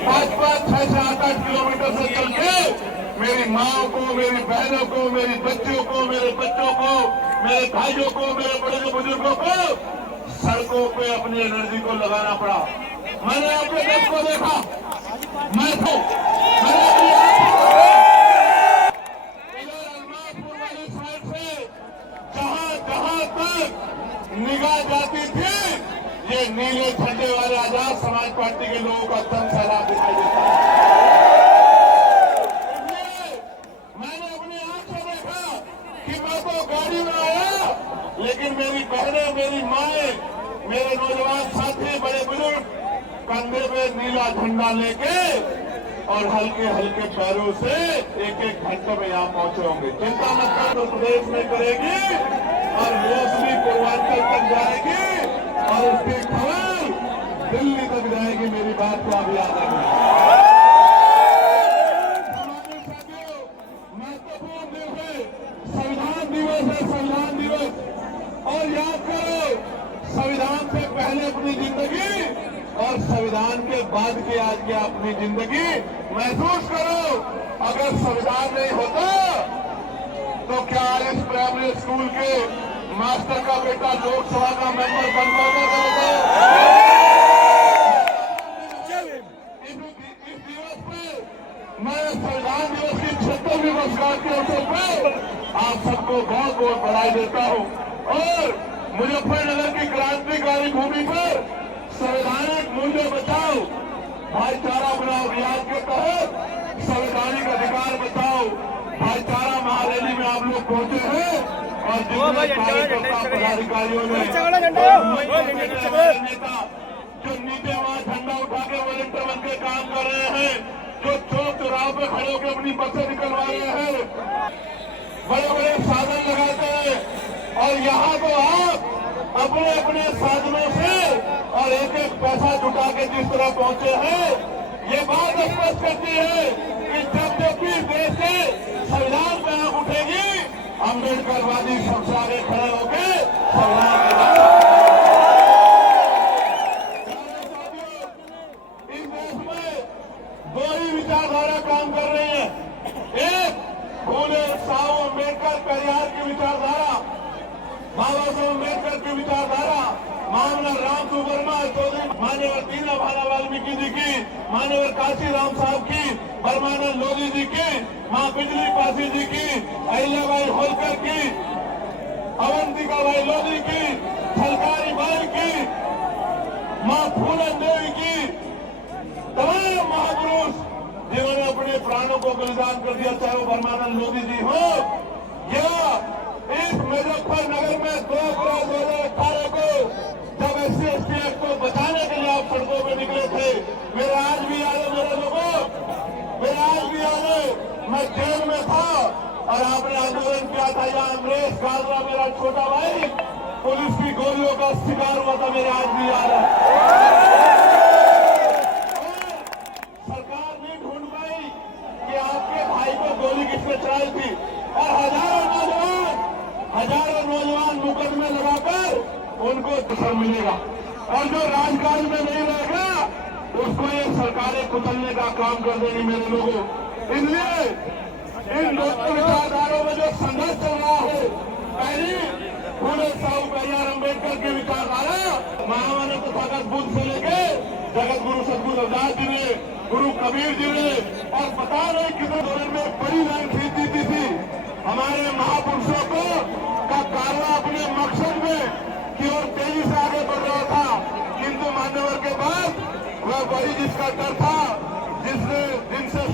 5-5, 6-6, 8-8 kilometre से चल के मेरी माओ को, मेरी बहनों को, मेरी बच्चियों को, मेरे बच्चों को, मेरे भाइयों को, मेरे बड़े बुजुर्गों को सड़कों पे अपनी एनर्जी को लगाना पड़ा। मैंने अपने देश को देखा, मैं तो मैंने अलमासपुर वाली साइड से जहां जहां तक निगाह जाती थी, ये नीले झंडे वाले आजाद समाज पार्टी के लोगों का दम सैलाब दिखाई देता है। मैंने अपनी आंख से देखा कि मैं तो गाड़ी में आया, लेकिन मेरी बहनें, मेरी माएं, मेरे नौजवान साथी, बड़े बुजुर्ग कंधे पे नीला झंडा लेके और हल्के हल्के पैरों से एक एक घंटे में यहाँ पहुंचे होंगे। चिंता मत कर, उत्तर प्रदेश में करेगी और मोस्टली पूर्वांचल तक जाएगी और उसकी खबर दिल्ली तक जाएगी। मेरी बात को आप याद रखें। महत्वपूर्ण दिन है, संविधान दिवस है, संविधान दिवस। और याद करो, संविधान से पहले अपनी जिंदगी और संविधान के बाद की आज की अपनी जिंदगी महसूस करो। अगर संविधान नहीं होता तो क्या इस प्राइमरी स्कूल के मास्टर का बेटा लोकसभा का मेंबर बन पाता? इस दिवस पे मैं संविधान दिवस की 76वीं वर्षगांठ के अवसर पर आप सबको बहुत बहुत बधाई देता हूं। और मुजफ्फरनगर की क्रांतिकारी भूमि पर संवैधानिक मूल्य बचाओ, भाईचारा बनाओ अभियान के तहत संवैधानिक अधिकार बचाओ भाईचारा महारैली में आप लोग पहुंचे हैं और जितने कार्यकर्ता पदाधिकारियों ने नेता जो नीचे वहां झंडा उठा के वॉलंटियर बन के काम कर रहे हैं, जो चौक चौराहे पे खड़े होकर अपनी बसें निकलवा रहे हैं, बड़े बड़े साधन लगाते हैं, और यहाँ तो आप अपने अपने साधनों से और एक एक पैसा जुटा के जिस तरह पहुंचे हैं, ये बात स्पष्ट करती है कि जब भी देश के संविधान पे आंख उठेगी, अम्बेडकरवादी सबसे आगे खड़े होकर संविधान इस देश में दो ही विचारधारा काम कर रही है। एक फूले साहू अम्बेडकर परिवार की विचारधारा, बाबा साहब अम्बेडकर की विचारधारा, माननीय राम सुवर्मा चौधरी, मान्यवर दीनदयाल वाल्मीकि जी की, मान्यवर काशी राम साहब की, परमानंद लोधी जी की, मां बिजली पासी जी की, अहिल्याबाई होलकर की, अवंतिका बाई लोधी की, झलकारी बाई की, मां फूलन देवी की, तमाम महापुरुष जिन्होंने अपने प्राणों को बलिदान कर दिया, चाहे वो परमानंद लोधी जी हो या इस मुजफ्फरनगर में 2 अप्रैल 2018 को जब SC/ST एक्ट को बचाने के लिए आप सड़कों पर निकले थे, मेरे आज भी याद है, मेरे लोगों, मेरे आज भी याद है, मैं जेल में था और आपने आंदोलन किया था। यहाँ अमरेश गाजरा मेरा छोटा भाई पुलिस की गोलियों का शिकार हुआ था, मेरे आज भी याद है। सरकार नहीं ढूंढ पाई कि आपके भाई को गोली किसने चलाई थी, और हजारों नौजवान मुकदमे लगाकर उनको असर मिलेगा, और जो राजकाज में नहीं रहेगा उसको ये सरकारें कुचलने का काम कर देंगी। मेरे लोगों, इसलिए इन दोनों विचारधाराओं में जो संघर्ष चल रहा है, पहली फूले साहू परिवार अम्बेडकर की विचारधारा, महामानव तथागत बुद्ध से लेके जगत गुरु सदगुरु रविदास जी ने, गुरु कबीर जी ने, और पता नहीं कितने दौर में बड़ी लाइन खींच दी थी हमारे महापुरुषों को का कारवा अपने मकसद में की ओर तेजी से आगे बढ़ रहा था, किंतु मान्यवर के बाद वह बड़ी जिसका डर था, जिनसे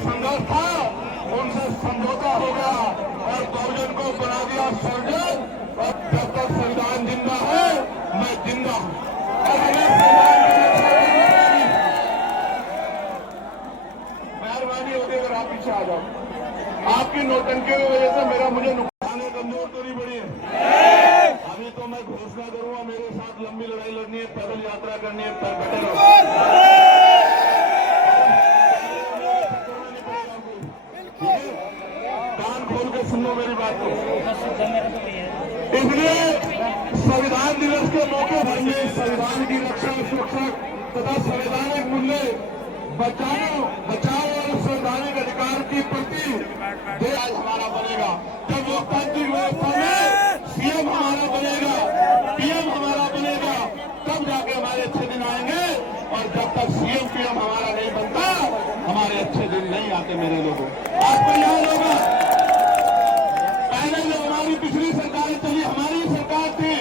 संघर्ष था, उनसे समझौता हो गया और बहुजन को बना दिया सर्जन। और जब तक संविधान जिंदा है मैं जिंदा हूं, और मेहरबानी होगी अगर आप पीछे आ जाओ। आपकी नौटंकी की वजह से मुझे नुकसान कमजोर तो नहीं बढ़ी है। अभी तो मैं घोषणा करूंगा, मेरे साथ लंबी लड़ाई लड़नी है, पैदल यात्रा करनी है, कान खोल के सुन लो मेरी बात को। इसलिए संविधान दिवस के मौके पर संविधान की रक्षा, सुरक्षा तथा संवैधानिक मूल्य बचाने बचाव और संवैधानिक अधिकार की प्रति देश हमारा बनेगा। जब लोकतांत्रिक व्यवस्था में सीएम हमारा बनेगा, पीएम हमारा बनेगा, तब जाके हमारे अच्छे दिन आएंगे। और जब तक सीएम पीएम हमारा नहीं बनता, हमारे अच्छे दिन नहीं आते। मेरे लोगों, आपको याद होगा पहले जो हमारी पिछली सरकारें चली, हमारी सरकार थी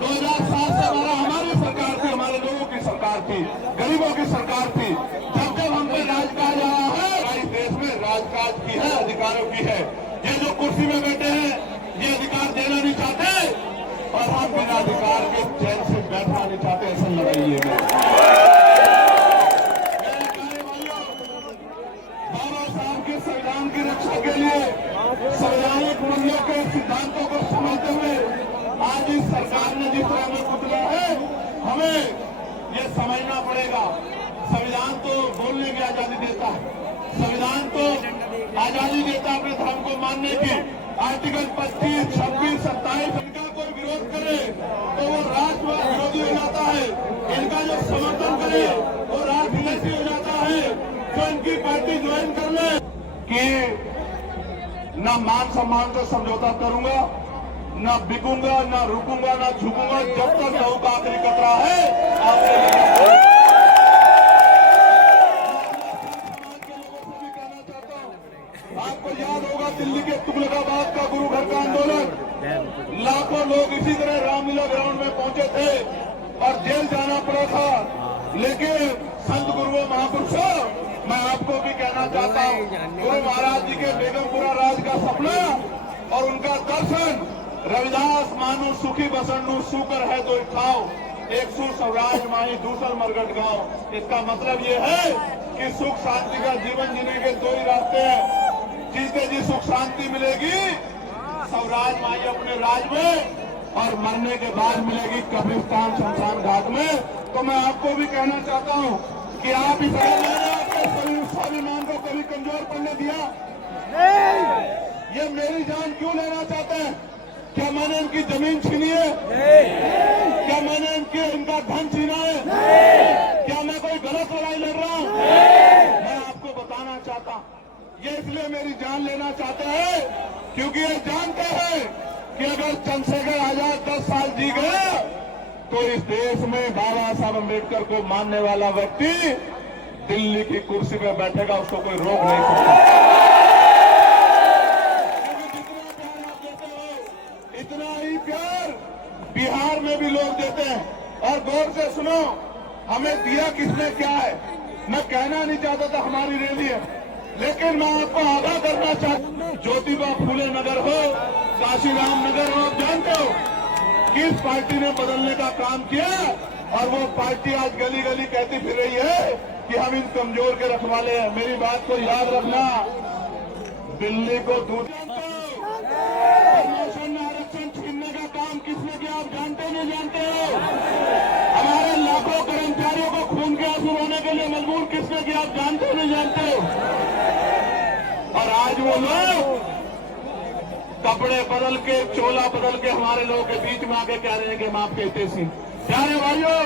2007 से हमारी सरकार थी, हमारे लोगों की सरकार थी, गरीबों की सरकार थी। जब जब हम पे राजकाज आया है, इस देश में राजकाज की है, अधिकारों की है। ये जो कुर्सी में बैठे हैं, ये अधिकार देना नहीं चाहते और हम बिना अधिकार के चैन से बैठना नहीं चाहते। ऐसा लड़ाई है बाबा साहब के संविधान की रक्षा के लिए संवैधानिक मूल्यों के सिद्धांतों को समझते हुए आज इस सरकार ने जिस तरह में कुचला है, हमें ये समझना पड़ेगा। संविधान तो बोलने की आजादी देता है, संविधान तो आजादी देता है अपने धर्म को मानने की। आर्टिकल 25, 26, 27 इनका कोई विरोध करे तो वो राष्ट्रवाद विरोधी हो जाता है, इनका जो समर्थन करे वो राष्ट्रद्वेषी हो जाता है। जो इनकी पार्टी ज्वाइन कर ले कि न मान सम्मान से समझौता करूंगा, न बिकूंगा, न रुकूंगा, न झुकूंगा जब तक लहू का आखिरी कतरा है। आपको याद होगा दिल्ली के तुगलकाबाद का गुरु घर का आंदोलन, लाखों लोग इसी तरह रामलीला ग्राउंड में पहुंचे थे और जेल जाना पड़ा था। लेकिन संत गुरुओं महापुरुषों, मैं आपको भी कहना चाहता हूं, गुरु महाराज जी के बेगमपुरा राज का सपना और उनका दर्शन, रविदास मानु सुखी बसनु सुकर है तो खाओ, एक सु स्वराज माही दूसर मरगट गांव। इसका मतलब ये है कि सुख शांति का जीवन जीने के दो ही रास्ते हैं। जीते जी सुख शांति मिलेगी स्वराज माही अपने राज में, और मरने के बाद मिलेगी कब्रिस्तान शमशान घाट में। तो मैं आपको भी कहना चाहता हूं कि आप इस स्वाभिमान को कभी कमजोर पड़ने दिया? ये मेरी जान क्यों लेना चाहते हैं? क्या मैंने इनकी जमीन छीनी है? क्या मैंने इनका धन छीना है? क्या मैं कोई गलत लड़ाई लड़ रहा हूं? मैं आपको बताना चाहता हूं, ये इसलिए मेरी जान लेना चाहते हैं क्योंकि ये जानते हैं कि अगर चंद्रशेखर आजाद 10 साल जी गया तो इस देश में बाबा साहब अम्बेडकर को मानने वाला व्यक्ति दिल्ली की कुर्सी पे बैठेगा, उसको कोई रोक नहीं सकता। जितना प्यार आप देते हो, इतना ही प्यार बिहार में भी लोग देते हैं। और गौर से सुनो, हमें दिया किसने क्या है? मैं कहना नहीं चाहता था हमारी रैली है, लेकिन मैं आपको आगाह करना चाहता हूं, ज्योतिबा फूले नगर हो, काशीराम नगर हो, आप जानते हो किस पार्टी ने बदलने का काम किया? और वो पार्टी आज गली गली कहती फिर रही है कि हम इन कमजोर के रखवाले हैं। मेरी बात को याद रखना, दिल्ली को दूर प्रमोशन आरक्षण छीनने का काम किसने किया आप जानते नहीं जानते हो? हमारे लाखों कर्मचारियों को खून के आंसू रोने के लिए मजबूर किसने किया आप जानते नहीं जानते हो? और आज वो लोग कपड़े बदल के, चोला बदल के हमारे लोगों के बीच में आके कह रहे हैं कि हम आपके हितैषी। प्यारे भाइयों,